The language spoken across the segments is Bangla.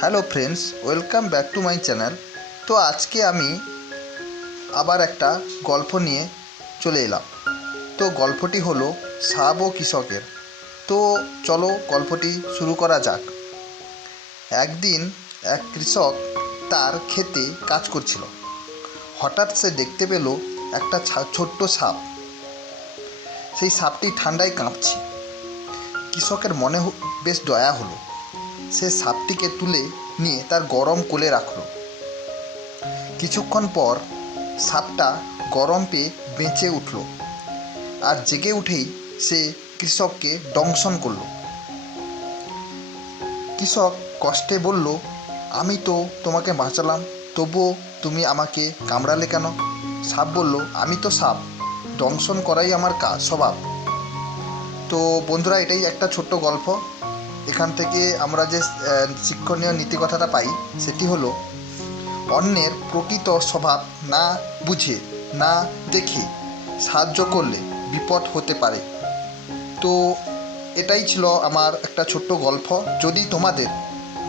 Hello friends, welcome back to my channel. তো আজকে আমি আবার একটা গল্প নিয়ে চলে এলাম। তো গল্পটি হলো সাব ও কৃষকের। তো চলো গল্পটি শুরু করা যাক। একদিন এক কৃষক তার ক্ষেতে কাজ করছিল। হঠাৎ সে দেখতে পেল একটা ছোট্ট সাপ। সেই সাপটি ঠান্ডায় কাঁপছে। কৃষকের মনে বেশ দয়া হলো। সে সাপটিকে তুলে নিয়ে তার গরম কোলে রাখল। কিছুক্ষণ পর সাপটা গরম পেয়ে বেঁচে উঠল, আর জেগে উঠেই সে কৃষককে দংশন করল। কৃষক কষ্টে বলল, আমি তো তোমাকে বাঁচালাম, তবুও তুমি আমাকে কামড়ালে কেন? সাপ বলল, আমি তো সাপ, দংশন করাই আমার স্বভাব। তো বন্ধুরা, এটাই একটা ছোট্ট গল্প। এখান থেকে আমরা যে শিক্ষণীয় নীতিকথাটা পাই সেটি হলো, অন্যের প্রকৃত স্বভাব না বুঝে না দেখে সাহায্য করলে বিপদ হতে পারে। তো এটাই ছিল আমার একটা ছোট্ট গল্প। যদি তোমাদের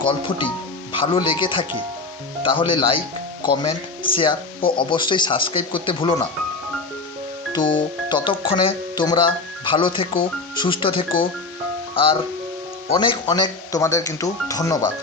গল্পটি ভালো লেগে থাকে তাহলে লাইক, কমেন্ট, শেয়ার ও অবশ্যই সাবস্ক্রাইব করতে ভুলো না। তো ততক্ষণে তোমরা ভালো থেকো, সুস্থ থেকো, আর অনেক অনেক তোমাদের কিন্তু ধন্যবাদ।